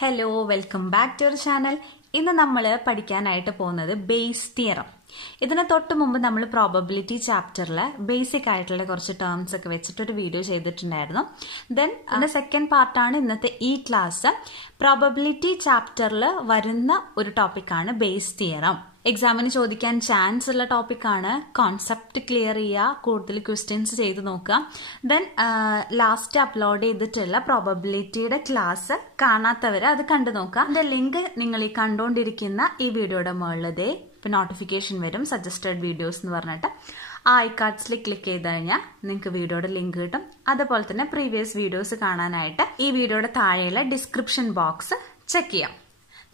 Hello welcome back to our channel. ഇന്ന് നമ്മൾ പഠിക്കാനായിട്ട് പോകുന്നത് ബേസ് തിയറം. ഇതിന് തൊട്ട് മുമ്പ് നമ്മൾ പ്രോബബിലിറ്റി ചാപ്റ്ററിൽ ബേസിക് ആയിട്ടുള്ള കുറച്ച് ടേംസ് ഒക്കെ വെച്ചിട്ടൊരു വീഡിയോ ചെയ്തിട്ടുണ്ടായിരുന്നു. ദെൻ അതിന്റെ സെക്കൻഡ് പാർട്ടാണ് ഇന്നത്തെ ഈ ക്ലാസ്. പ്രോബബിലിറ്റി ചാപ്റ്ററിൽ വരുന്ന ഒരു ടോപ്പിക്കാണ് ബേസ് തിയറം. എക്സാമിന് ചോദിക്കാൻ ചാൻസ് ഉള്ള ടോപ്പിക്കാണ്. കോൺസെപ്റ്റ് ക്ലിയർ ചെയ്യുക, കൂടുതൽ ക്വസ്റ്റ്യൻസ് ചെയ്ത് നോക്കുക. ദെൻ ലാസ്റ്റ് അപ്ലോഡ് ചെയ്തിട്ടുള്ള പ്രോബബിലിറ്റിയുടെ ക്ലാസ് കാണാത്തവർ അത് കണ്ടു നോക്കുക. അതിന്റെ ലിങ്ക് നിങ്ങൾ ഈ കണ്ടുകൊണ്ടിരിക്കുന്ന ഈ വീഡിയോയുടെ മുകളിലതേ നോട്ടിഫിക്കേഷൻ വരും, സജസ്റ്റഡ് വീഡിയോസ് എന്ന് പറഞ്ഞിട്ട്. ആ ഐക്കാർഡ്സിൽ ക്ലിക്ക് ചെയ്ത് കഴിഞ്ഞാൽ നിങ്ങൾക്ക് വീഡിയോയുടെ ലിങ്ക് കിട്ടും. അതുപോലെ തന്നെ പ്രീവിയസ് വീഡിയോസ് കാണാനായിട്ട് ഈ വീഡിയോയുടെ താഴെയുള്ള ഡിസ്ക്രിപ്ഷൻ ബോക്സ് ചെക്ക് ചെയ്യാം.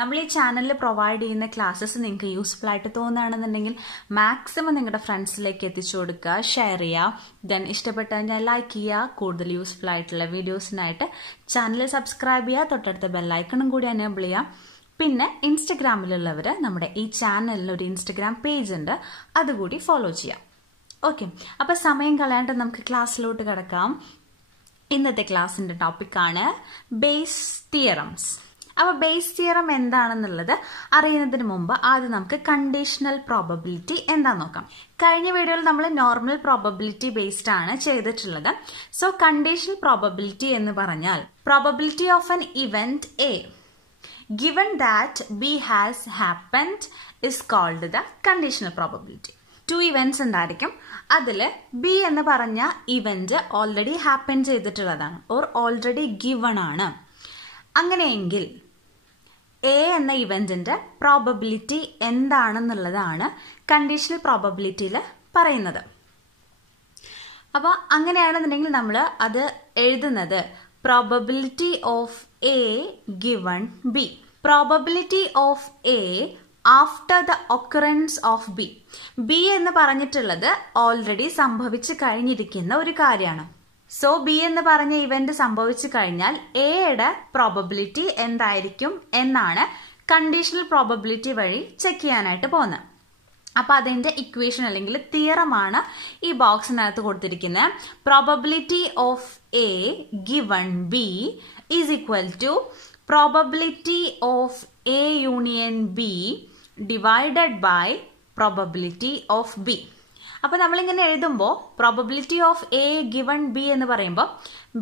നമ്മൾ ഈ ചാനലിൽ പ്രൊവൈഡ് ചെയ്യുന്ന ക്ലാസ്സസ് നിങ്ങൾക്ക് യൂസ്ഫുൾ ആയിട്ട് തോന്നുകയാണെന്നുണ്ടെങ്കിൽ മാക്സിമം നിങ്ങളുടെ ഫ്രണ്ട്സിലേക്ക് എത്തിച്ചു കൊടുക്കുക, ഷെയർ ചെയ്യുക. ദെൻ ഇഷ്ടപ്പെട്ട് കഴിഞ്ഞാൽ ലൈക്ക് ചെയ്യുക. കൂടുതൽ യൂസ്ഫുൾ ആയിട്ടുള്ള വീഡിയോസിനായിട്ട് ചാനൽ സബ്സ്ക്രൈബ് ചെയ്യുക, തൊട്ടടുത്ത ബെല്ലൈക്കണും കൂടി എനേബിൾ ചെയ്യുക. പിന്നെ ഇൻസ്റ്റഗ്രാമിലുള്ളവർ നമ്മുടെ ഈ ചാനലിൽ ഒരു ഇൻസ്റ്റഗ്രാം പേജ് ഉണ്ട്, അതുകൂടി ഫോളോ ചെയ്യാം. ഓക്കെ, അപ്പോൾ സമയം കളയാണ്ട് നമുക്ക് ക്ലാസ്സിലോട്ട് കിടക്കാം. ഇന്നത്തെ ക്ലാസ്സിന്റെ ടോപ്പിക്കാണ് ബേസ് തിയറംസ്. അപ്പോൾ ബേസ് തിയറം എന്താണെന്നുള്ളത് അറിയുന്നതിന് മുമ്പ് ആദ്യം നമുക്ക് കണ്ടീഷണൽ പ്രോബബിലിറ്റി എന്താന്ന് നോക്കാം. കഴിഞ്ഞ വീഡിയോയിൽ നമ്മൾ നോർമൽ പ്രോബബിലിറ്റി ബേസ്ഡ് ആണ് ചെയ്തിട്ടുള്ളത്. സോ കണ്ടീഷണൽ പ്രോബബിലിറ്റി എന്ന് പറഞ്ഞാൽ probability of an event A given that B has happened is called the conditional probability. 2 events ഉണ്ടായിരിക്കും. അതിൽ ബി എന്ന് പറഞ്ഞ ഇവന്റ് ഓൾറെഡി ഹാപ്പൻ ചെയ്തിട്ടുള്ളതാണ്, ഓർ ഓൾറെഡി ഗിവൺ ആണ്. അങ്ങനെയെങ്കിൽ എ എന്ന ഇവന്റിന്റെ പ്രോബബിലിറ്റി എന്താണെന്നുള്ളതാണ് കണ്ടീഷണൽ പ്രോബബിലിറ്റിയിൽ പറയുന്നത്. അപ്പോൾ അങ്ങനെയാണെന്നുണ്ടെങ്കിൽ നമ്മൾ അത് എഴുതുന്നത് probability of A given B. Probability of A after the occurrence of B. B എന്ന് പറഞ്ഞിട്ടുള്ളത് ഓൾറെഡി സംഭവിച്ചു കഴിഞ്ഞിരിക്കുന്ന ഒരു കാര്യമാണ്. സോ ബി എന്ന് പറഞ്ഞ ഇവന്റ് സംഭവിച്ചു കഴിഞ്ഞാൽ എയുടെ പ്രോബബിലിറ്റി എന്തായിരിക്കും എന്നാണ് കണ്ടീഷണൽ പ്രോബബിലിറ്റി വഴി ചെക്ക് ചെയ്യാനായിട്ട് പോകുന്നത്. അപ്പൊ അതിന്റെ ഇക്വേഷൻ അല്ലെങ്കിൽ തിയറമാണ് ഈ ബോക്സിനകത്ത് കൊടുത്തിരിക്കുന്നത്. Probability of A given B is equal to probability of A union B divided by probability of B. അപ്പൊ നമ്മളിങ്ങനെ എഴുതുമ്പോൾ probability of A given B എന്ന് പറയുമ്പോൾ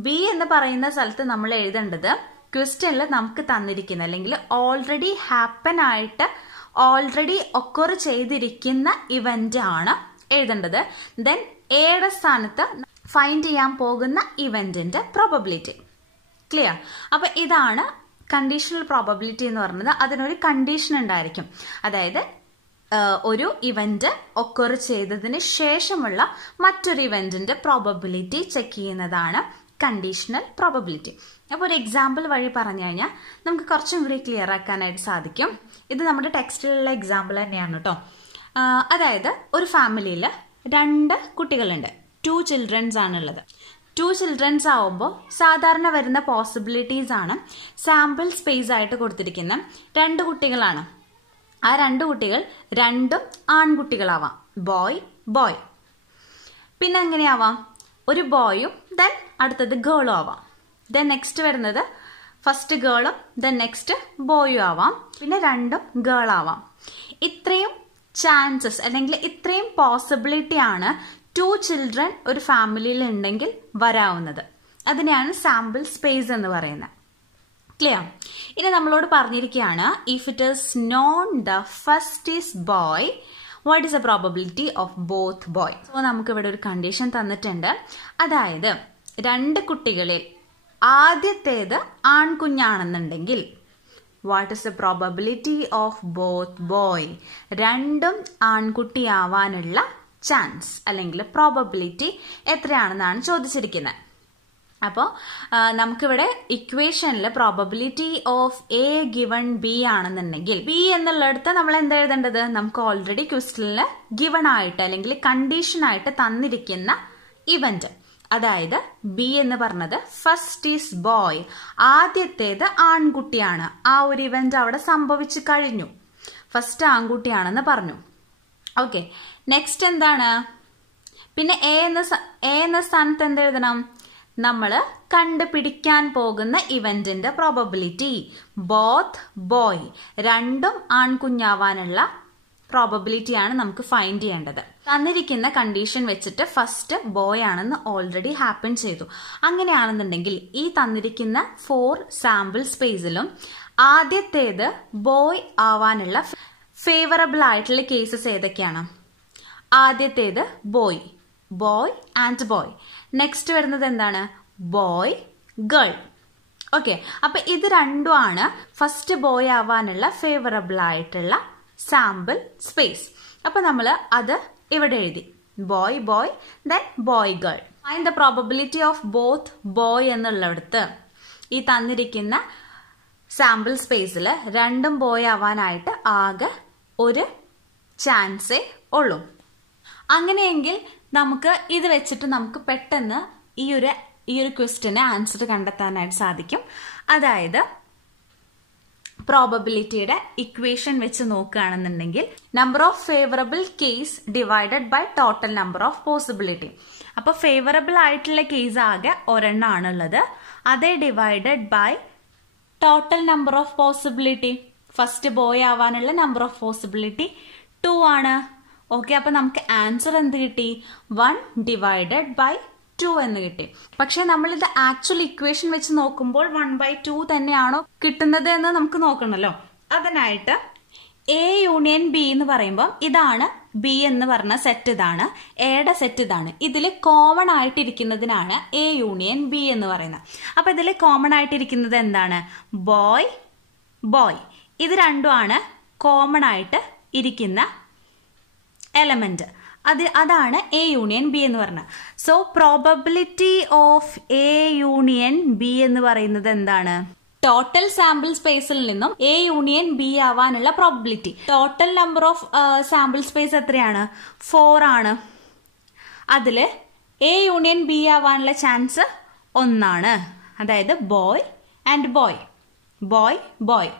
ബി എന്ന് പറയുന്ന സ്ഥലത്ത് നമ്മൾ എഴുതേണ്ടത് ക്വസ്റ്റ്യനിൽ നമുക്ക് തന്നിരിക്കുന്ന അല്ലെങ്കിൽ ഓൾറെഡി ഹാപ്പൻ ആയിട്ട് ഓൾറെഡി ഒക്കർ ചെയ്തിരിക്കുന്ന ഇവന്റ് ആണ് എഴുതേണ്ടത്. ദെൻ എയുടെ സ്ഥാനത്ത് ഫൈൻഡ് ചെയ്യാൻ പോകുന്ന ഇവന്റിന്റെ പ്രോബബിലിറ്റി. ക്ലിയർ? അപ്പൊ ഇതാണ് കണ്ടീഷണൽ പ്രോബബിലിറ്റി എന്ന് പറയുന്നത്. അതിനൊരു കണ്ടീഷൻ ഉണ്ടായിരിക്കും. അതായത് ഒരു ഇവന്റ് ഒക്കർ ചെയ്തതിന് ശേഷമുള്ള മറ്റൊരു ഇവന്റിന്റെ പ്രോബബിലിറ്റി ചെക്ക് ചെയ്യുന്നതാണ് കണ്ടീഷണൽ പ്രോബബിലിറ്റി. അപ്പോൾ ഒരു എക്സാമ്പിൾ വഴി പറഞ്ഞു കഴിഞ്ഞാൽ നമുക്ക് കുറച്ചും കൂടി ക്ലിയർ ആക്കാനായിട്ട് സാധിക്കും. ഇത് നമ്മുടെ ടെക്സ്റ്റിലുള്ള എക്സാമ്പിൾ തന്നെയാണ് കേട്ടോ. അതായത് ഒരു ഫാമിലിയിൽ 2 കുട്ടികളുണ്ട്. 2 ചിൽഡ്രൻസ് ആണുള്ളത്. 2 ചിൽഡ്രൻസ് ആവുമ്പോൾ സാധാരണ വരുന്ന പോസിബിലിറ്റീസ് ആണ് സാമ്പിൾ സ്പേസ് ആയിട്ട് കൊടുത്തിരിക്കുന്നത്. 2 കുട്ടികളാണ്. ആ 2 കുട്ടികൾ രണ്ടും ആൺകുട്ടികളാവാം. Boy boy. പിന്നെ എങ്ങനെയാവാം? ഒരു ബോയും ദെൻ അടുത്തത് ഗേളും ആവാം. ദെൻ നെക്സ്റ്റ് വരുന്നത് ഫസ്റ്റ് ഗേളും ദെൻ നെക്സ്റ്റ് ബോയും ആവാം. പിന്നെ രണ്ടും ഗേൾ ആവാം. ഇത്രയും ചാൻസസ് അല്ലെങ്കിൽ ഇത്രയും പോസിബിലിറ്റി ആണ് 2 ചിൽഡ്രൻ ഒരു ഫാമിലിയിൽ ഉണ്ടെങ്കിൽ വരാവുന്നത്. അതിനെയാണ് സാമ്പിൾ സ്പേസ് എന്ന് പറയുന്നത്. ക്ലിയർ? ഇനി നമ്മളോട് പറഞ്ഞിരിക്കുകയാണ് if it is known the first is boy what is the probability of both boy. So നമുക്ക് ഇവിടെ ഒരു കണ്ടീഷൻ തന്നിട്ടുണ്ട്. അതായത് 2 കുട്ടികളിൽ ആദ്യത്തേത് ആൺകുഞ്ഞാണെന്നുണ്ടെങ്കിൽ what is the probability of both boy. രണ്ടും ആൺകുട്ടിയാവാനുള്ള ചാൻസ് അല്ലെങ്കിൽ പ്രോബബിലിറ്റി എത്രയാണെന്നാണ് ചോദിച്ചിരിക്കുന്നത്. അപ്പോൾ നമുക്കിവിടെ ഇക്വേഷനിൽ probability of A given B ആണെന്നുണ്ടെങ്കിൽ ബി എന്നുള്ളിടത്ത് നമ്മൾ എന്താ എഴുതേണ്ടത്? നമുക്ക് ഓൾറെഡി ക്വസ്റ്റ്യനിൽ ഗിവൺ ആയിട്ട് അല്ലെങ്കിൽ കണ്ടീഷൻ ആയിട്ട് തന്നിരിക്കുന്ന ഇവന്റ്. അതായത് ബി എന്ന് പറഞ്ഞത് ഫസ്റ്റ് ഈസ് ബോയ്, ആദ്യത്തേത് ആൺകുട്ടിയാണ്. ആ ഒരു ഇവന്റ് അവിടെ സംഭവിച്ചു കഴിഞ്ഞു. ഫസ്റ്റ് ആൺകുട്ടിയാണെന്ന് പറഞ്ഞു. ഓക്കെ, നെക്സ്റ്റ് എന്താണ്? പിന്നെ എ എന്ന സ്ഥാനത്ത് എന്ത് എഴുതണം? നമ്മൾ കണ്ടുപിടിക്കാൻ പോകുന്ന ഇവന്റിന്റെ പ്രോബബിലിറ്റി. ബോത്ത് ബോയ്, രണ്ടും ആൺകുഞ്ഞാവാനുള്ള പ്രോബബിലിറ്റി ആണ് നമുക്ക് ഫൈൻഡ് ചെയ്യേണ്ടത്. തന്നിരിക്കുന്ന കണ്ടീഷൻ വെച്ചിട്ട് ഫസ്റ്റ് ബോയ് ആണെന്ന് ഓൾറെഡി ഹാപ്പൻ ചെയ്തു. അങ്ങനെയാണെന്നുണ്ടെങ്കിൽ ഈ തന്നിരിക്കുന്ന 4 സാമ്പിൾ സ്പേസിലും ആദ്യത്തേത് ബോയ് ആവാനുള്ള ഫേവറബിൾ ആയിട്ടുള്ള കേസസ് ഏതൊക്കെയാണ്? ആദ്യത്തേത് boy, boy and boy. Next വരുന്നത് എന്താണ്? Boy girl. ഓക്കെ, അപ്പൊ ഇത് രണ്ടുമാണ് ഫസ്റ്റ് ബോയ് ആവാനുള്ള ഫേവറബിൾ ആയിട്ടുള്ള സാമ്പിൾ സ്പേസ്. അപ്പൊ നമ്മൾ അത് ഇവിടെ എഴുതി, boy boy then boy girl. Find the probability of both boy എന്നുള്ളിടത്ത് ഈ തന്നിരിക്കുന്ന സാമ്പിൾ സ്പേസിൽ രണ്ടും ബോയ് ആവാനായിട്ട് ആകെ ഒരു ചാൻസേ ഉള്ളൂ. അങ്ങനെയെങ്കിൽ നമുക്ക് ഇത് വെച്ചിട്ട് നമുക്ക് പെട്ടെന്ന് ഈ ഒരു ക്വസ്റ്റ്യന് ആൻസർ കണ്ടെത്താനായിട്ട് സാധിക്കും. അതായത് പ്രോബബിലിറ്റിയുടെ ഇക്വേഷൻ വെച്ച് നോക്കുകയാണെന്നുണ്ടെങ്കിൽ number of favourable case divided by total number of possibility. അപ്പൊ ഫേവറബിൾ ആയിട്ടുള്ള കേസ് ആകെ ഒരെണ്ണാണുള്ളത്, അതേ divided by total number of possibility. First boy ആവാനുള്ള നമ്പർ ഓഫ് പോസിബിലിറ്റി 2 ആണ്. ഓക്കെ, അപ്പൊ നമുക്ക് ആൻസർ എന്ത് കിട്ടി? 1 ഡിവൈഡഡ് ബൈ 2 എന്ന് കിട്ടി. പക്ഷെ നമ്മളിത് ആക്ച്വൽ ഇക്വേഷൻ വെച്ച് നോക്കുമ്പോൾ 1/2 തന്നെയാണോ കിട്ടുന്നത് എന്ന് നമുക്ക് നോക്കണല്ലോ. അതിനായിട്ട് എ യൂണിയൻ ബി എന്ന് പറയുമ്പോൾ ഇതാണ് ബി എന്ന് പറഞ്ഞ സെറ്റ്, ഇതാണ് എയുടെ സെറ്റ്, ഇതാണ്. ഇതിൽ കോമൺ ആയിട്ടിരിക്കുന്നതിനാണ് എ യൂണിയൻ ബി എന്ന് പറയുന്നത്. അപ്പൊ ഇതിൽ കോമൺ ആയിട്ടിരിക്കുന്നത് എന്താണ്? Boy boy. ഇത് രണ്ടുമാണ് കോമൺ ആയിട്ട് ഇരിക്കുന്ന എലമെന്റ്. അതാണ് എ യൂണിയൻ ബി എന്ന് പറഞ്ഞത്. So probability of A union B എന്ന് പറയുന്നത് എന്താണ്? ടോട്ടൽ സാമ്പിൾ സ്പേസിൽ നിന്നും എ യൂണിയൻ ബി ആവാനുള്ള probability. Total number of sample space എത്രയാണ്? 4 ആണ്. അതില് എ യൂണിയൻ ബി ആവാനുള്ള ചാൻസ് 1 ആണ്. അതായത് boy and boy, boy boy.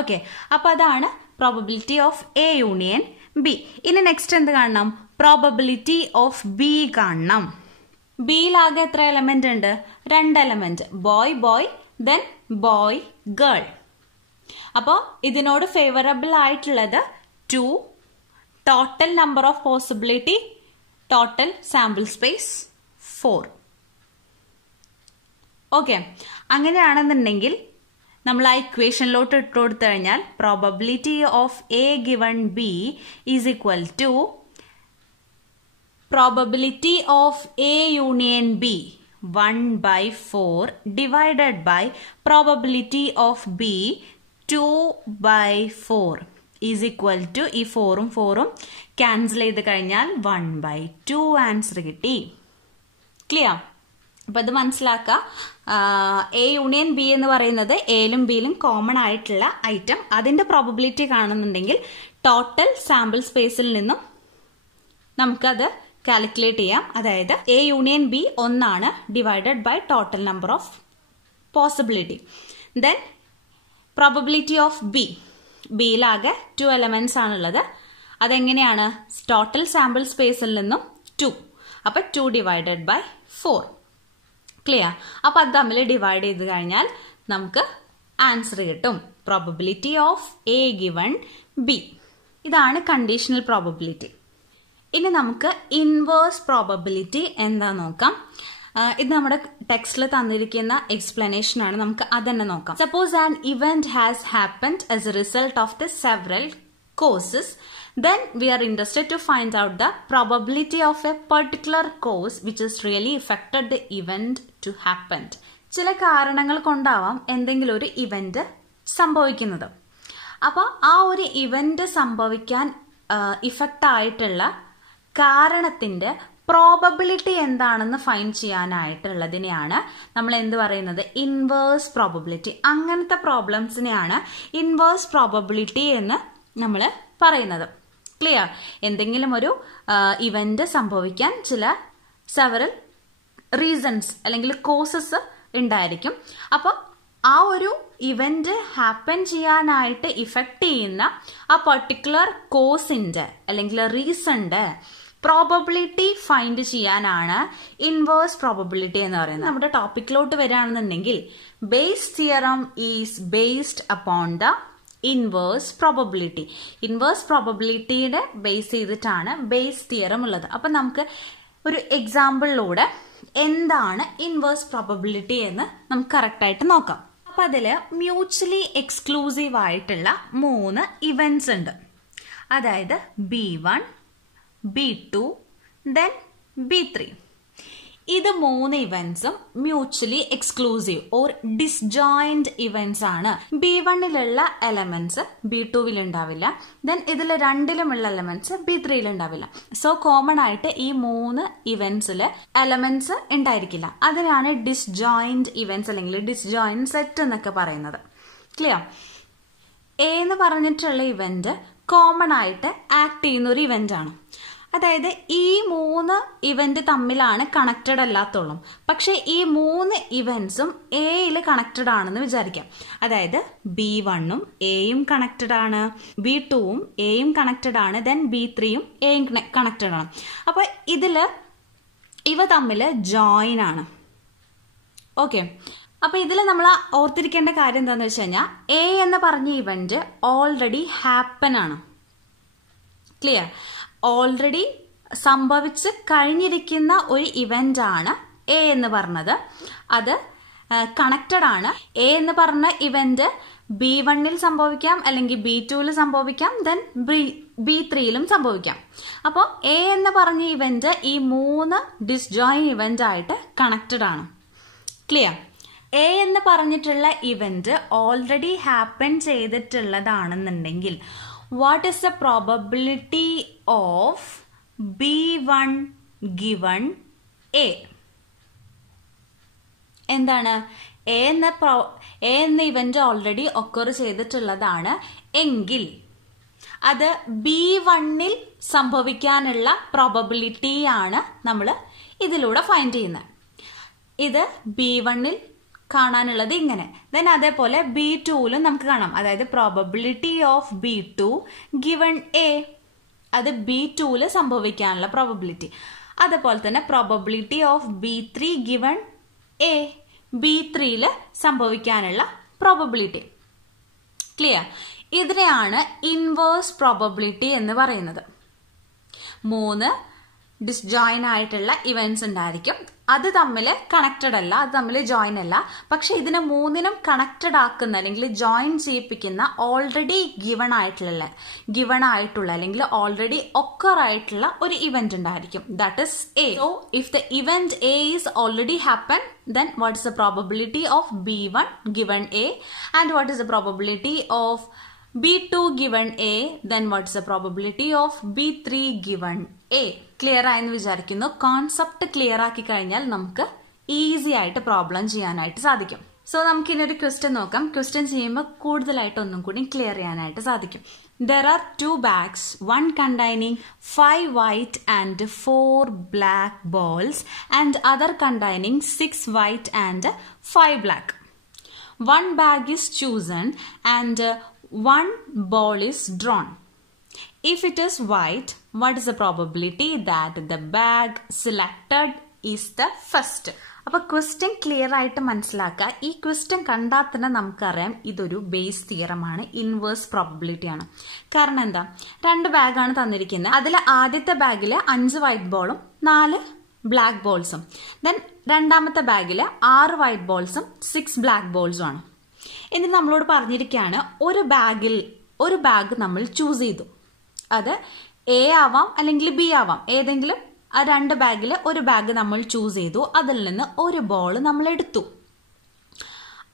Okay, അപ്പൊ അതാണ് probability of A union B. ഇനി നെക്സ്റ്റ് എന്ത് കാണണം? പ്രോബബിലിറ്റി ഓഫ് ബി കാണണം. ബിയിലാകെ എത്ര എലമെന്റ് ഉണ്ട്? 2 element, boy boy then boy girl. അപ്പോൾ ഇതിനോട് ഫേവറബിൾ ആയിട്ടുള്ളത് 2, total number of possibility, total sample space 4. Okay, അങ്ങനെയാണെന്നുണ്ടെങ്കിൽ നമ്മൾ ആ ഇക്വേഷനിലോട്ട് ഇട്ട് കൊടുത്തു കഴിഞ്ഞാൽ probability of A given B is equal to probability of A union B 1/4 divided by probability of B 2/4 is equal to ഈ 4ഉം 4ഉം ക്യാൻസൽ ചെയ്ത് കഴിഞ്ഞാൽ 1/2 ആൻസർ കിട്ടി. ക്ലിയർ? അപ്പൊ അത് മനസ്സിലാക്കുക. എ യൂണിയൻ ബി എന്ന് പറയുന്നത് എയിലും ബിയിലും കോമൺ ആയിട്ടുള്ള ഐറ്റം, അതിന്റെ പ്രോബബിലിറ്റി കാണുന്നുണ്ടെങ്കിൽ ടോട്ടൽ സാമ്പിൾ സ്പേസിൽ നിന്നും നമുക്കത് കാൽക്കുലേറ്റ് ചെയ്യാം. അതായത് എ യൂണിയൻ ബി 1 ആണ് divided by total number of possibility. Then probability of B, ബിയിലാകെ 2 എലമെന്റ്സ് ആണുള്ളത്. അതെങ്ങനെയാണ്? ടോട്ടൽ സാമ്പിൾ സ്പേസിൽ നിന്നും 2, അപ്പൊ 2 ഡിവൈഡഡ് ബൈ 4. ക്ലിയർ? അപ്പൊ അത് തമ്മിൽ ഡിവൈഡ് ചെയ്ത് കഴിഞ്ഞാൽ നമുക്ക് ആൻസർ കിട്ടും. Probability of A given B. ഇതാണ് കണ്ടീഷണൽ പ്രോബബിലിറ്റി. ഇനി നമുക്ക് ഇൻവേഴ്സ് പ്രോബബിലിറ്റി എന്താ നോക്കാം. ഇത് നമ്മുടെ ടെക്സ്റ്റിൽ തന്നിരിക്കുന്ന എക്സ്പ്ലനേഷൻ ആണ്, നമുക്ക് അതന്നെ നോക്കാം. Suppose an event has happened as A result of the several causes, then we are interested to find out the probability of a particular cause which has really affected the event to happen. ചില കാരണങ്ങൾ കൊണ്ടാവാം എന്തെങ്കിലും ഒരു event സംഭവിക്കുന്നത്. അപ്പോൾ ആ ഒരു event സംഭവിക്കാൻ ഇഫക്റ്റ് ആയിട്ടുള്ള കാരണത്തിന്റെ പ്രോബബിലിറ്റി എന്താണെന്ന് ഫൈൻ ചെയ്യാനായിട്ടുള്ളതിനെയാണ് നമ്മൾ എന്ത് പറയുന്നത്? Inverse probability. അങ്ങനത്തെ പ്രോബ്ലംസിനെയാണ് ഇൻവേഴ്സ് പ്രോബബിലിറ്റി എന്ന് നമ്മൾ പറയുന്നത്. ക്ലിയർ? എന്തെങ്കിലും ഒരു ഇവന്റ് സംഭവിക്കാൻ ചില സെവറൽ റീസൺസ് അല്ലെങ്കിൽ കോസസ് ഉണ്ടായിരിക്കും. അപ്പോൾ ആ ഒരു ഇവന്റ് ഹാപ്പൻ ചെയ്യാനായിട്ട് ഇഫക്റ്റ് ചെയ്യുന്ന ആ പർട്ടിക്കുലർ കോസിന്റെ അല്ലെങ്കിൽ റീസണിന്റെ പ്രോബബിലിറ്റി ഫൈൻഡ് ചെയ്യാനാണ് ഇൻവേഴ്സ് പ്രോബബിലിറ്റി എന്ന് പറയുന്നത്. നമ്മുടെ ടോപ്പിക്കിലോട്ട് വരികയാണെന്നുണ്ടെങ്കിൽ Bayes theorem is based upon the inverse probability. Inverse പ്രോബബിലിറ്റിയുടെ ബേസ് ചെയ്തിട്ടാണ് ബേസ് തിയറം ഉള്ളത്. അപ്പൊ നമുക്ക് ഒരു എക്സാമ്പിളിലൂടെ എന്താണ് ഇൻവേഴ്സ് പ്രോബബിലിറ്റി എന്ന് നമുക്ക് കറക്റ്റായിട്ട് നോക്കാം. അപ്പൊ അതില് മ്യൂച്വലി എക്സ്ക്ലൂസീവ് ആയിട്ടുള്ള 3 ഇവന്റ്സ് ഉണ്ട്. അതായത് B1, B2, then B3. ഇത് 3 ഇവന്റ്സും mutually exclusive or disjoint events ആണ്. B1ലുള്ള എലമെന്റ്സ് B2വിൽ ഉണ്ടാവില്ല. ദെൻ ഇതിൽ 2ലുമുള്ള എലമെന്റ്സ് B3യിൽ ഉണ്ടാവില്ല. സോ കോമൺ ആയിട്ട് ഈ 3 ഇവന്റ്സില് എലമെന്റ്സ് ഉണ്ടായിരിക്കില്ല. അതിനാണ് ഡിസ്ജോയിന്റ് ഇവന്റ്സ് അല്ലെങ്കിൽ ഡിസ്ജോയിന്റ് സെറ്റ് എന്നൊക്കെ പറയുന്നത്. ക്ലിയർ? എ എന്ന് പറഞ്ഞിട്ടുള്ള ഇവന്റ് കോമൺ ആയിട്ട് ആക്ട് ചെയ്യുന്ന ഒരു ഇവന്റ് ആണ്. അതായത് ഈ 3 ഇവന്റ് തമ്മിലാണ് കണക്റ്റഡ് അല്ലാത്തുള്ളൂ. പക്ഷെ ഈ 3 ഇവന്റ്സും എയിൽ കണക്റ്റഡ് ആണെന്ന് വിചാരിക്കാം. അതായത് B1ഉം എയും കണക്റ്റഡ് ആണ്, B2ഉം എയും കണക്റ്റഡ് ആണ്, ദെൻ B3യും എയും കണക്റ്റഡ് ആണ്. അപ്പൊ ഇതില് ഇവ തമ്മില് ജോയിൻ ആണ്. ഓക്കെ, അപ്പൊ ഇതിൽ നമ്മൾ ഓർത്തിരിക്കേണ്ട കാര്യം എന്താന്ന് വെച്ച് കഴിഞ്ഞാൽ എ എന്ന് പറഞ്ഞ ഇവന്റ് ഓൾറെഡി ഹാപ്പൻ ആണ്. ക്ലിയർ? ഓൾറെഡി സംഭവിച്ച് കഴിഞ്ഞിരിക്കുന്ന ഒരു ഇവന്റ് ആണ് എ എന്ന് പറഞ്ഞത്. അത് കണക്റ്റഡ് ആണ്. എ എന്ന് പറഞ്ഞ ഇവന്റ് B1ൽ സംഭവിക്കാം, അല്ലെങ്കിൽ B2ൽ സംഭവിക്കാം, ദെൻ B3യിലും സംഭവിക്കാം. അപ്പോൾ എ എന്ന് പറഞ്ഞ ഇവന്റ് ഈ 3 ഡിസ്ജോയിൻ ഇവന്റ് ആയിട്ട് കണക്റ്റഡ് ആണ്. ക്ലിയർ? എ എന്ന് പറഞ്ഞിട്ടുള്ള ഇവന്റ് ഓൾറെഡി ഹാപ്പൻ ചെയ്തിട്ടുള്ളതാണെന്നുണ്ടെങ്കിൽ what is the probability of B1 given A? എന്താണ്? എ എന്ന ഇവന്റ് ഓൾറെഡി ഒക്കർ ചെയ്തിട്ടുള്ളതാണ് എങ്കിൽ അത് B1ൽ സംഭവിക്കാനുള്ള പ്രോബബിലിറ്റിയാണ് നമ്മൾ ഇതിലൂടെ ഫൈൻഡ് ചെയ്യുന്നത്. ഇത് B1ൽ കാണാനുള്ളത് ഇങ്ങനെ. ദെൻ അതേപോലെ B2ലും നമുക്ക് കാണാം. അതായത് probability of B2 given A, അത് B2ൽ സംഭവിക്കാനുള്ള പ്രോബബിലിറ്റി. അതേപോലെ തന്നെ probability of B3 given A, B3ൽ സംഭവിക്കാനുള്ള പ്രോബബിലിറ്റി. ക്ലിയർ? ഇതിനെയാണ് ഇൻവേഴ്സ് പ്രോബബിലിറ്റി എന്ന് പറയുന്നത്. 3 ഡിസ്ജോയിൻ ആയിട്ടുള്ള ഇവന്റ്സ് ഉണ്ടായിരിക്കും. അത് തമ്മിൽ കണക്റ്റഡ് അല്ല, അത് തമ്മിൽ ജോയിൻ അല്ല. പക്ഷെ ഇതിനെ 3നും കണക്റ്റഡ് ആക്കുന്ന അല്ലെങ്കിൽ ജോയിൻ ചെയ്യിപ്പിക്കുന്ന ഓൾറെഡി ഗിവൺ ആയിട്ടുള്ള അല്ലെങ്കിൽ ഓൾറെഡി ഒക്കർ ആയിട്ടുള്ള ഒരു ഇവന്റ് ഉണ്ടായിരിക്കും. That is A. So if the event A is already happen, then what is the probability of B1 given A, and what is the probability of B2 given A, then what is the probability of B3 given A? Clear ആയെന്ന് വിചാരിക്കുന്നു. Concept clear ആക്കി കഴിഞ്ഞാൽ നമുക്ക് easy ആയിട്ട് problem ചെയ്യാനായിട്ട് സാധിക്കും. So നമുക്ക് ഇനി ഒരു ക്വസ്റ്റ്യൻ നോക്കാം. ക്വസ്റ്റ്യൻ ചെയ്യുമ്പോൾ കൂടുതലായിട്ട് ഒന്നും കൂടി ക്ലിയർ ചെയ്യാനായിട്ട് സാധിക്കും. There are 2 bags, one containing 5 white and 4 black balls, and other containing 6 white and 5 black. One bag is chosen and 1 ball is drawn. If it is white, what is the probability that the bag selected is the first? അപ്പൊ question clear ആയിട്ട് മനസ്സിലാക്കുക. ഈ question കണ്ടാൽ തന്നെ നമുക്കറിയാം ഇതൊരു base തിയറമാണ്, inverse probability ആണ്. കാരണം എന്താ? 2 ബാഗാണ് തന്നിരിക്കുന്നത്. അതിൽ ആദ്യത്തെ ബാഗിൽ 5 വൈറ്റ് ബോളും 4 ബ്ലാക്ക് ബോൾസും, ദെൻ രണ്ടാമത്തെ ബാഗിൽ 6 വൈറ്റ് ബോൾസും 6 ബ്ലാക്ക് ബോൾസും ആണ്. എന്നിട്ട് നമ്മളോട് പറഞ്ഞിരിക്കുകയാണ് ഒരു ബാഗ് നമ്മൾ ചൂസ് ചെയ്തു. അത് എ ആവാം അല്ലെങ്കിൽ ബി ആവാം, ഏതെങ്കിലും ആ 2 ബാഗിൽ ഒരു ബാഗ് നമ്മൾ ചൂസ് ചെയ്തു. അതിൽ നിന്ന് ഒരു ബോൾ നമ്മൾ എടുത്തു.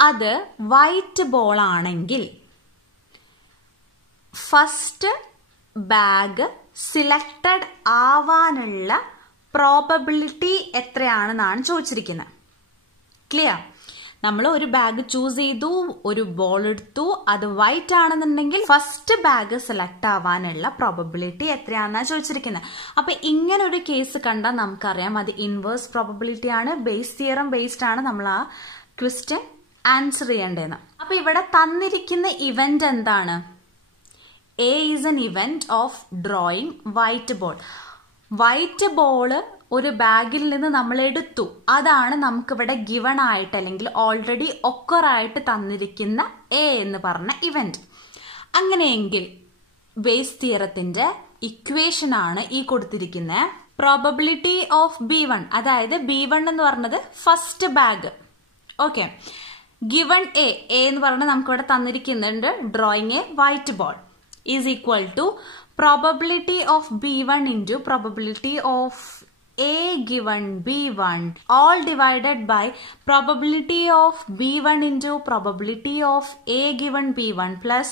അത് വൈറ്റ് ബോൾ ആണെങ്കിൽ ഫസ്റ്റ് ബാഗ് സിലക്റ്റഡ് ആവാനുള്ള പ്രോബബിലിറ്റി എത്രയാണെന്നാണ് ചോദിച്ചിരിക്കുന്നത്. ക്ലിയർ? നമ്മൾ ഒരു ബാഗ് ചൂസ് ചെയ്തു, ഒരു ബോൾ എടുത്തു, അത് വൈറ്റ് ആണെന്നുണ്ടെങ്കിൽ ഫസ്റ്റ് ബാഗ് സെലക്ട് ആവാനുള്ള പ്രോബബിലിറ്റി എത്രയാണെന്നാണ് ചോദിച്ചിരിക്കുന്നത്. അപ്പൊ ഇങ്ങനെ ഒരു കേസ് കണ്ടാൽ നമുക്കറിയാം അത് ഇൻവേഴ്സ് പ്രോബബിലിറ്റി ആണ്, ബേസ് തിയറം ബേസ്ഡ് ആണ് നമ്മൾ ആ ക്വസ്റ്റ്യൻ ആൻസർ ചെയ്യേണ്ടതെന്ന്. അപ്പൊ ഇവിടെ തന്നിരിക്കുന്ന ഇവന്റ് എന്താണ്? A is N event of drawing white ball. White ball ഒരു ബാഗിൽ നിന്ന് നമ്മൾ എടുത്തു, അതാണ് നമുക്കിവിടെ ഗിവൺ ആയിട്ട് അല്ലെങ്കിൽ ഓൾറെഡി ഒക്കറായിട്ട് തന്നിരിക്കുന്ന എ എന്ന് പറഞ്ഞ ഇവന്റ്. അങ്ങനെയെങ്കിൽ ബേസ് തിയറത്തിന്റെ ഇക്വേഷൻ ആണ് ഈ കൊടുത്തിരിക്കുന്നത്. പ്രോബബിലിറ്റി ഓഫ് B1, അതായത് B1 എന്ന് പറഞ്ഞത് first bag. Okay, given A എന്ന് പറഞ്ഞാൽ നമുക്കിവിടെ തന്നിരിക്കുന്നുണ്ട് drawing a white ball is equal to probability of B1 into probability of A given B1 all divided by probability of B1 into probability of A given B1 plus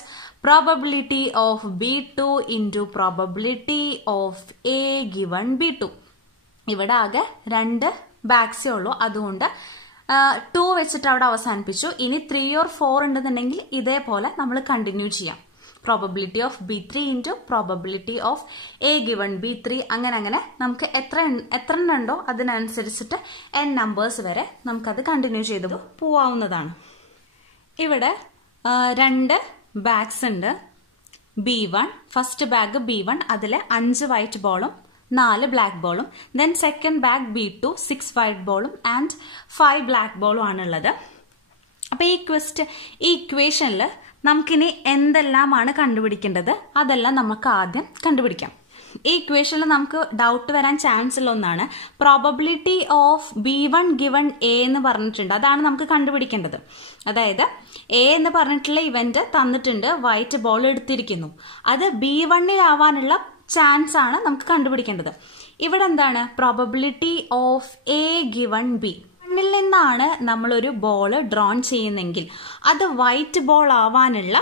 probability of B2 into probability of A given B2. ഇവിടെ ആകെ 2 ബാഗ്സേ ഉള്ളൂ, അതുകൊണ്ട് 2 വെച്ചിട്ട് അവിടെ അവസാനിപ്പിച്ചു. ഇനി 3 or 4 ഉണ്ടെന്നുണ്ടെങ്കിൽ ഇതേപോലെ നമ്മൾ കണ്ടിന്യൂ ചെയ്യാം. probability of B3 into probability of A given B3 അങ്ങനെ നമുക്ക് എത്ര ഉണ്ടോ അതിനനുസരിച്ചിട്ട് n നമ്പേഴ്സ് വരെ നമുക്കത് കണ്ടിന്യൂ ചെയ്ത് പോവാവുന്നതാണ്. ഇവിടെ 2 ബാഗ്സ് ഉണ്ട്. B1 ഫസ്റ്റ് ബാഗ് B1, അതിൽ 5 വൈറ്റ് ബോളും 4 ബ്ലാക്ക് ബോളും. Then second bag B2 6 white ബോളും ആൻഡ് 5 ബ്ലാക്ക് ബോളും ആണുള്ളത്. അപ്പൊ ഈ ഇക്വേഷനിൽ നമുക്കിനി എന്തെല്ലാമാണ് കണ്ടുപിടിക്കേണ്ടത് അതെല്ലാം നമുക്ക് ആദ്യം കണ്ടുപിടിക്കാം. ഈ ഇക്വേഷനിൽ നമുക്ക് ഡൗട്ട് വരാൻ ചാൻസ് ഉള്ള ഒന്നാണ് probability of B1 given A എന്ന് പറഞ്ഞിട്ടുണ്ട്. അതാണ് നമുക്ക് കണ്ടുപിടിക്കേണ്ടത്. അതായത് എ എന്ന് പറഞ്ഞിട്ടുള്ള ഇവന്റ് തന്നിട്ടുണ്ട്, വൈറ്റ് ബോൾ എടുത്തിരിക്കുന്നു, അത് B1 ആവാനുള്ള ചാൻസ് ആണ് നമുക്ക് കണ്ടുപിടിക്കേണ്ടത്. ഇവിടെ എന്താണ് probability of A given B. ിൽ നിന്നാണ് നമ്മളൊരു ബോൾ ഡ്രോൺ ചെയ്യുന്നെങ്കിൽ അത് വൈറ്റ് ബോൾ ആവാനുള്ള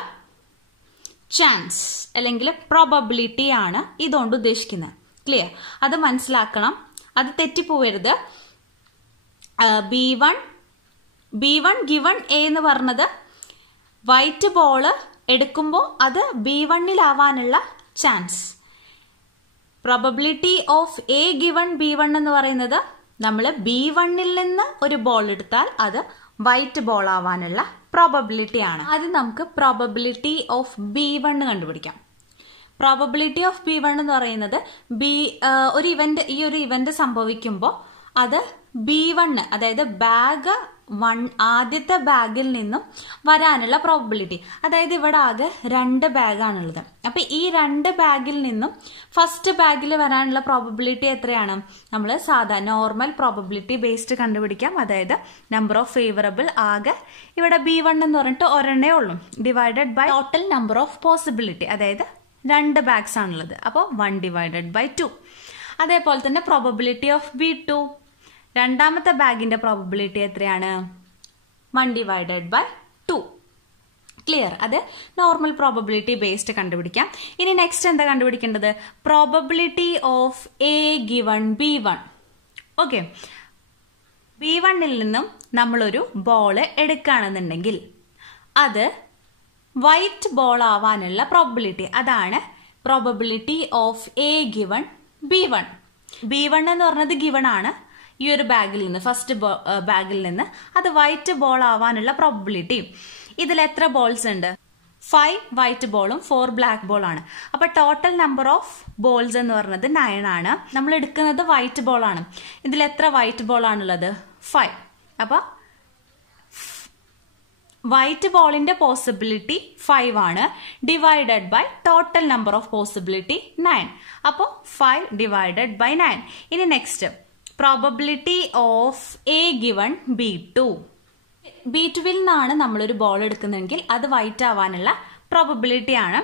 ചാൻസ് അല്ലെങ്കിൽ പ്രോബബിലിറ്റി ആണ് ഇതുകൊണ്ട് ഉദ്ദേശിക്കുന്നത്. ക്ലിയർ? അത് മനസ്സിലാക്കണം, അത് തെറ്റിപ്പോവരുത്. B1 ഗിവൺ എ എന്ന് പറഞ്ഞത് വൈറ്റ് ബോള് എടുക്കുമ്പോൾ അത് B1 ആവാനുള്ള chance. Probability of A given B1 എന്ന് പറയുന്നത് നമ്മൾ B1 നിന്ന് ഒരു ബോൾ എടുത്താൽ അത് വൈറ്റ് ബോൾ ആവാനുള്ള പ്രോബബിലിറ്റി ആണ്. ആദ്യം നമുക്ക് പ്രോബബിലിറ്റി ഓഫ് B1 കണ്ടുപിടിക്കാം. പ്രോബബിലിറ്റി ഓഫ് B1 എന്ന് പറയുന്നത് ഈ ഒരു ഇവന്റ് സംഭവിക്കുമ്പോൾ അത് B1 അതായത് ബാഗ് 1 ആദ്യത്തെ ബാഗിൽ നിന്നും വരാനുള്ള പ്രോബബിലിറ്റി. അതായത് ഇവിടെ ആകെ 2 ബാഗാണുള്ളത്. അപ്പൊ ഈ 2 ബാഗിൽ നിന്നും ഫസ്റ്റ് ബാഗിൽ വരാനുള്ള പ്രോബബിലിറ്റി എത്രയാണ്? നമ്മൾ സാധാ നോർമൽ പ്രോബബിലിറ്റി ബേസ്ഡ് കണ്ടുപിടിക്കാം. അതായത് നമ്പർ ഓഫ് ഫേവറബിൾ ആകെ ഇവിടെ B1 എന്ന് പറഞ്ഞിട്ട് ഒരെണ്ണേ ഉള്ളൂ, divided by total number of possibility, അതായത് 2 ബാഗ്സ് ആണുള്ളത്. അപ്പോൾ 1 ഡിവൈഡഡ് ബൈ 2. അതേപോലെ തന്നെ പ്രോബബിലിറ്റി ഓഫ് B2, രണ്ടാമത്തെ ബാഗിന്റെ പ്രോബബിലിറ്റി എത്രയാണ്? 1 ഡിവൈഡഡ് ബൈ 2. ക്ലിയർ? അത് നോർമൽ പ്രോബബിലിറ്റി ബേസ്ഡ് കണ്ടുപിടിക്കാം. ഇനി നെക്സ്റ്റ് എന്താ കണ്ടുപിടിക്കേണ്ടത്? Probability of A given B1. Okay, B1 നിന്നും നമ്മളൊരു ബോൾ എടുക്കുകയാണെന്നുണ്ടെങ്കിൽ അത് വൈറ്റ് ബോൾ ആവാനുള്ള പ്രോബബിലിറ്റി, അതാണ് probability of A given B1. B1 എന്ന് പറഞ്ഞത് ഗിവൺ ആണ്. ഈ ഒരു ബാഗിൽ നിന്ന് ഫസ്റ്റ് ബാഗിൽ നിന്ന് അത് വൈറ്റ് ബോൾ ആവാനുള്ള പ്രോബബിലിറ്റി. ഇതിൽ എത്ര ബോൾസ് ഉണ്ട്? 5 വൈറ്റ് ബോളും 4 ബ്ലാക്ക് ബോൾ ആണ്. അപ്പൊ ടോട്ടൽ നമ്പർ ഓഫ് ബോൾസ് എന്ന് പറയുന്നത് 9 ആണ്. നമ്മൾ എടുക്കുന്നത് വൈറ്റ് ബോൾ ആണ്. ഇതിൽ എത്ര വൈറ്റ് ബോൾ ആണുള്ളത്? 5. അപ്പൊ വൈറ്റ് ബോളിന്റെ പോസിബിലിറ്റി 5 ആണ്, divided by total number of possibility 9. അപ്പോൾ 5 ഡിവൈഡഡ് ബൈ 9. ഇനി next probability of A given B2. B2വിൽ നിന്നാണ് നമ്മളൊരു ബോൾ എടുക്കുന്നതെങ്കിൽ അത് വൈറ്റ് ആവാനുള്ള പ്രോബബിലിറ്റി ആണ്.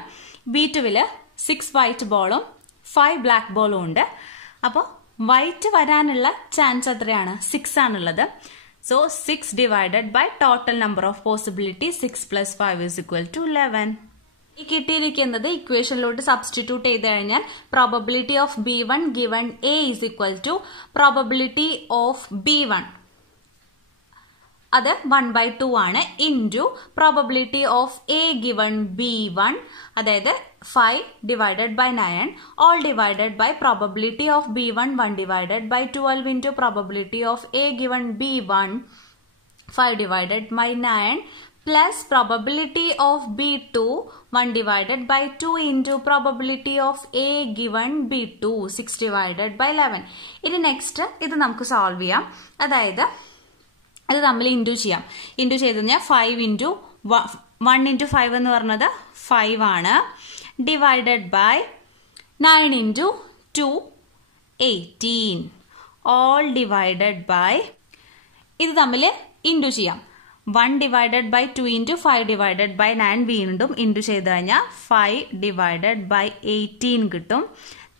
B2വിൽ 6 വൈറ്റ് ബോളും 5 ബ്ലാക്ക് ബോളും ഉണ്ട്. അപ്പോൾ വൈറ്റ് വരാനുള്ള ചാൻസ് എത്രയാണ്? 6 ആണുള്ളത്. So 6 divided by total number of possibility 6 plus 5 is equal to 11. ഈ കിട്ടിയിരിക്കുന്നത് ഇക്വേഷനിലോട്ട് സബ്സ്റ്റിറ്റ്യൂട്ട് ചെയ്ത് കഴിഞ്ഞാൽ probability of B1 given A is equal to probability of B1. അത് 1/2 ആണ് into probability of A given B1, അതായത് 5 divided by 9 all divided by probability of B1 1 divided by 12 into probability of A given B1 5 divided by 9 plus probability of B2 1 divided by 2 into probability of A given B2 6 divided by 11. ഇനി next ഇത് നമുക്ക് solve ചെയ്യാം. അതായത് അത് നമ്മൾ into ചെയ്യാം. Into ചെയ്ത് കഴിഞ്ഞാൽ 5 ഇൻറ്റു 1 ഇൻറ്റു 5 എന്ന് പറഞ്ഞത് 5 ആണ്. Divided by 9 into 2 18. All divided by ഇത് തമ്മിൽ ഇൻറ്റു ചെയ്യാം. 1 divided by 2 into 5 divided by 9 വീണ്ടും ഇൻറ്റു ചെയ്ത് കഴിഞ്ഞാൽ 5 divided by 18 കിട്ടും.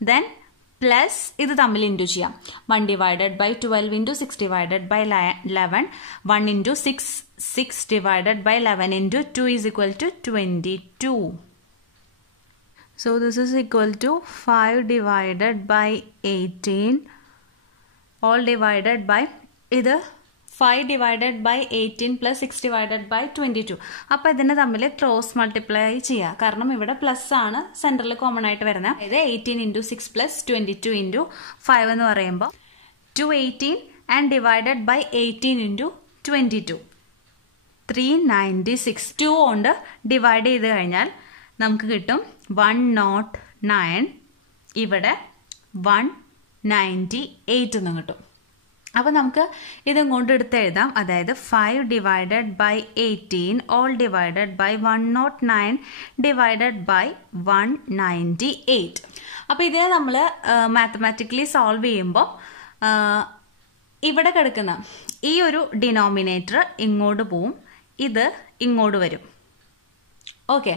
ദെൻ പ്ലസ് ഇത് തമ്മിൽ ഇൻറ്റു ചെയ്യാം. 1 divided by 12 into 6 divided by 11. 1 into 6 divided by 11 into 2 is equal to 22. So this is equal to 5 divided by 18 all divided by ഇത് 5 divided by 18 plus 6 divided by 22. അപ്പോൾ ഇതിനെ തമ്മിൽ cross multiply ചെയ്യുക. കാരണം ഇവിടെ പ്ലസ് ആണ് സെൻറ്ററിൽ കോമൺ ആയിട്ട് വരുന്നത്. ഇത് 18 ഇൻറ്റു 6 പ്ലസ് 22 ഇൻറ്റു 5 എന്ന് പറയുമ്പോൾ 218 ആൻഡ് ഡിവൈഡഡ് ബൈ 18 ഇൻറ്റു 22 396. 2 കൊണ്ട് ഡിവൈഡ് ചെയ്ത് കഴിഞ്ഞാൽ നമുക്ക് കിട്ടും 109. ഇവിടെ 198 എന്ന് കിട്ടും. അപ്പോൾ നമുക്ക് ഇതും കൊണ്ട് എടുത്ത് എഴുതാം. അതായത് 5 divided by 18 all divided by 109 divided by 198. അപ്പോൾ ഇതിനെ നമ്മൾ മാത്തമാറ്റിക്കലി സോൾവ് ചെയ്യുമ്പോൾ ഇവിടെ കിടക്കുന്ന ഈ ഒരു ഡിനോമിനേറ്റർ ഇങ്ങോട്ട് പോവും, ഇത് ഇങ്ങോട്ട് വരും. ഓക്കെ,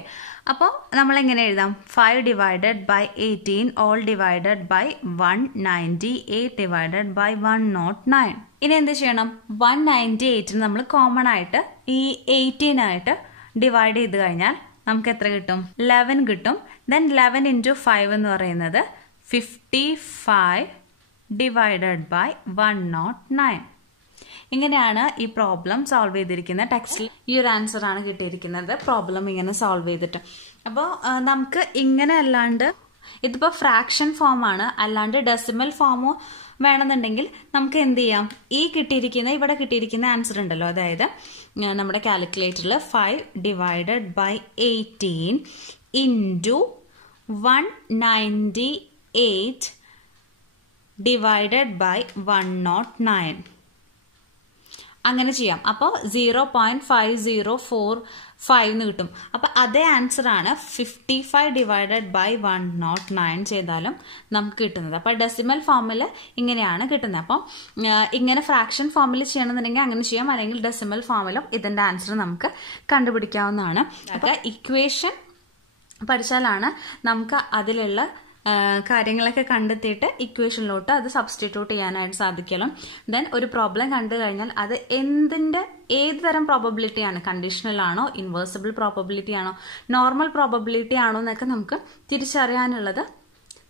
അപ്പോൾ നമ്മൾ എങ്ങനെ എഴുതാം? 5 divided by 18 all divided by 198 divided by 109. ഇനി എന്ത് ചെയ്യണം? 198 നമ്മൾ കോമൺ ആയിട്ട് ഈ 18 ആയിട്ട് ഡിവൈഡ് ചെയ്ത് കഴിഞ്ഞാൽ നമുക്ക് എത്ര കിട്ടും? 11 കിട്ടും. ദെൻ 11 ഇൻറ്റു 5 എന്ന് പറയുന്നത് 55 ഡിവൈഡഡ് ബൈ 109. ഇങ്ങനെയാണ് ഈ പ്രോബ്ലം സോൾവ് ചെയ്തിരിക്കുന്നത്. ടെക്സ്റ്റിൽ ഈ ഒരു ആൻസർ ആണ് കിട്ടിയിരിക്കുന്നത് പ്രോബ്ലം ഇങ്ങനെ സോൾവ് ചെയ്തിട്ട്. അപ്പോൾ നമുക്ക് ഇങ്ങനെ അല്ലാണ്ട് ഇതിപ്പോൾ ഫ്രാക്ഷൻ ഫോമാണ്, അല്ലാണ്ട് ഡെസിമൽ ഫോമോ വേണമെന്നുണ്ടെങ്കിൽ നമുക്ക് എന്ത് ചെയ്യാം? ഈ ഇവിടെ കിട്ടിയിരിക്കുന്ന ആൻസർ ഉണ്ടല്ലോ, അതായത് നമ്മുടെ കാൽക്കുലേറ്ററിൽ 5 divided by 18 into 198 divided by 109 അങ്ങനെ ചെയ്യാം. അപ്പോൾ 0.5045 എന്ന് കിട്ടും. അപ്പോൾ അതേ ആൻസർ ആണ് 55 divided by 109 ചെയ്താലും നമുക്ക് കിട്ടുന്നത്. അപ്പോൾ ഡെസിമൽ ഫോമിൽ ഇങ്ങനെയാണ് കിട്ടുന്നത്. അപ്പം ഇങ്ങനെ ഫ്രാക്ഷൻ ഫോമിൽ ചെയ്യണമെന്നുണ്ടെങ്കിൽ അങ്ങനെ ചെയ്യാം, അല്ലെങ്കിൽ ഡെസിമൽ ഫോമിലും ഇതിൻ്റെ ആൻസർ നമുക്ക് കണ്ടുപിടിക്കാവുന്നതാണ്. അപ്പോൾ ഇക്വേഷൻ പഠിച്ചാലാണ് നമുക്ക് അതിലുള്ള കാര്യങ്ങളൊക്കെ കണ്ടെത്തിയിട്ട് ഇക്വേഷനിലോട്ട് അത് സബ്സ്റ്റിറ്റ്യൂട്ട് ചെയ്യാനായിട്ട് സാധിക്കണം. ദെൻ ഒരു പ്രോബ്ലം കണ്ടു കഴിഞ്ഞാൽ അത് ഏത് തരം പ്രോബബിലിറ്റി ആണ്, കണ്ടീഷണൽ ആണോ, ഇൻവേഴ്സിബിൾ പ്രോബബിലിറ്റി ആണോ, നോർമൽ പ്രോബബിലിറ്റി ആണോ എന്നൊക്കെ നമുക്ക് തിരിച്ചറിയാനുള്ളത്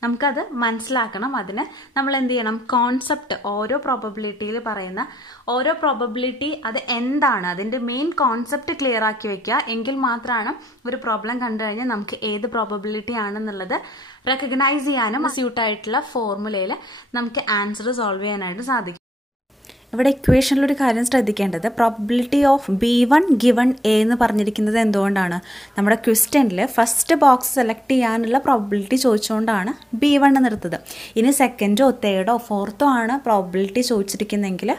നമുക്കത് മനസ്സിലാക്കണം. അതിന് നമ്മൾ എന്ത് ചെയ്യണം? കോൺസെപ്റ്റ് ഓരോ പ്രോബബിലിറ്റിയിൽ പറയുന്ന ഓരോ പ്രോബബിലിറ്റി അത് എന്താണ്, അതിൻ്റെ മെയിൻ കോൺസെപ്റ്റ് ക്ലിയർ ആക്കി വെക്കുക. എങ്കിൽ മാത്രമാണ് ഒരു പ്രോബ്ലം കണ്ടു കഴിഞ്ഞാൽ നമുക്ക് ഏത് പ്രോബബിലിറ്റി ആണെന്നുള്ളത് റെക്കഗ്നൈസ് ചെയ്യാനും സ്യൂട്ടായിട്ടുള്ള ഫോർമുലയിൽ നമുക്ക് ആൻസർ സോൾവ് ചെയ്യാനായിട്ട് സാധിക്കും. ഇവിടെ ഇക്വേഷനിലൊരു കാര്യം ശ്രദ്ധിക്കേണ്ടത്, probability of B1 given A എന്ന് പറഞ്ഞിരിക്കുന്നത് എന്തുകൊണ്ടാണ്? നമ്മുടെ ക്വസ്റ്റ്യനിൽ ഫസ്റ്റ് ബോക്സ് സെലക്ട് ചെയ്യാനുള്ള പ്രോബബിലിറ്റി ചോദിച്ചുകൊണ്ടാണ് B1 നിർത്തത്. ഇനി സെക്കൻഡോ തേർഡോ ഫോർത്തോ ആണ് പ്രോബബിലിറ്റി ചോദിച്ചിരിക്കുന്നതെങ്കിൽ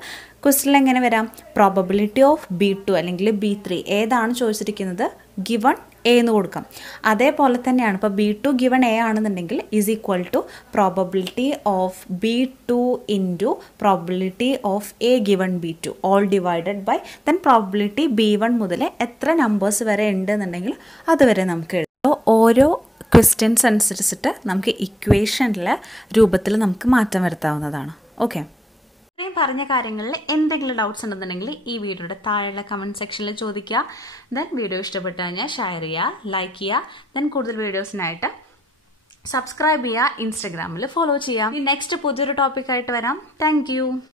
ക്വസ്റ്റ്യനിൽ എങ്ങനെ വരാം? പ്രോബബിലിറ്റി ഓഫ് B2 അല്ലെങ്കിൽ B3 ഏതാണ് ചോദിച്ചിരിക്കുന്നത് ഗിവൺ എ എന്ന് കൊടുക്കാം. അതേപോലെ തന്നെയാണ് ഇപ്പോൾ B2 ഗിവൺ എ ആണെന്നുണ്ടെങ്കിൽ is equal to probability of B2 into probability of A given B2 all divided by then probability B1 മുതൽ എത്ര നമ്പേഴ്സ് വരെ ഉണ്ടെന്നുണ്ടെങ്കിൽ അതുവരെ നമുക്ക് എഴുതാം. ഓരോ ക്വസ്റ്റ്യൻസ് അനുസരിച്ചിട്ട് നമുക്ക് ഇക്വേഷനിലെ രൂപത്തിൽ നമുക്ക് മാറ്റം വരുത്താവുന്നതാണ്. ഓക്കെ, ഇത്രയും പറഞ്ഞ കാര്യങ്ങളിൽ എന്തെങ്കിലും ഡൗട്ട്സ് ഉണ്ടെന്നുണ്ടെങ്കിൽ ഈ വീഡിയോയുടെ താഴെയുള്ള കമൻറ്റ് സെക്ഷനിൽ ചോദിക്കുക. ദെൻ വീഡിയോ ഇഷ്ടപ്പെട്ടു കഴിഞ്ഞാൽ ഷെയർ ചെയ്യുക, ലൈക്ക് ചെയ്യുക. ദെൻ കൂടുതൽ വീഡിയോസിനായിട്ട് സബ്സ്ക്രൈബ് ചെയ്യുക, ഇൻസ്റ്റഗ്രാമിൽ ഫോളോ ചെയ്യുക. നെക്സ്റ്റ് പുതിയൊരു ടോപ്പിക്കായിട്ട് വരാം. താങ്ക്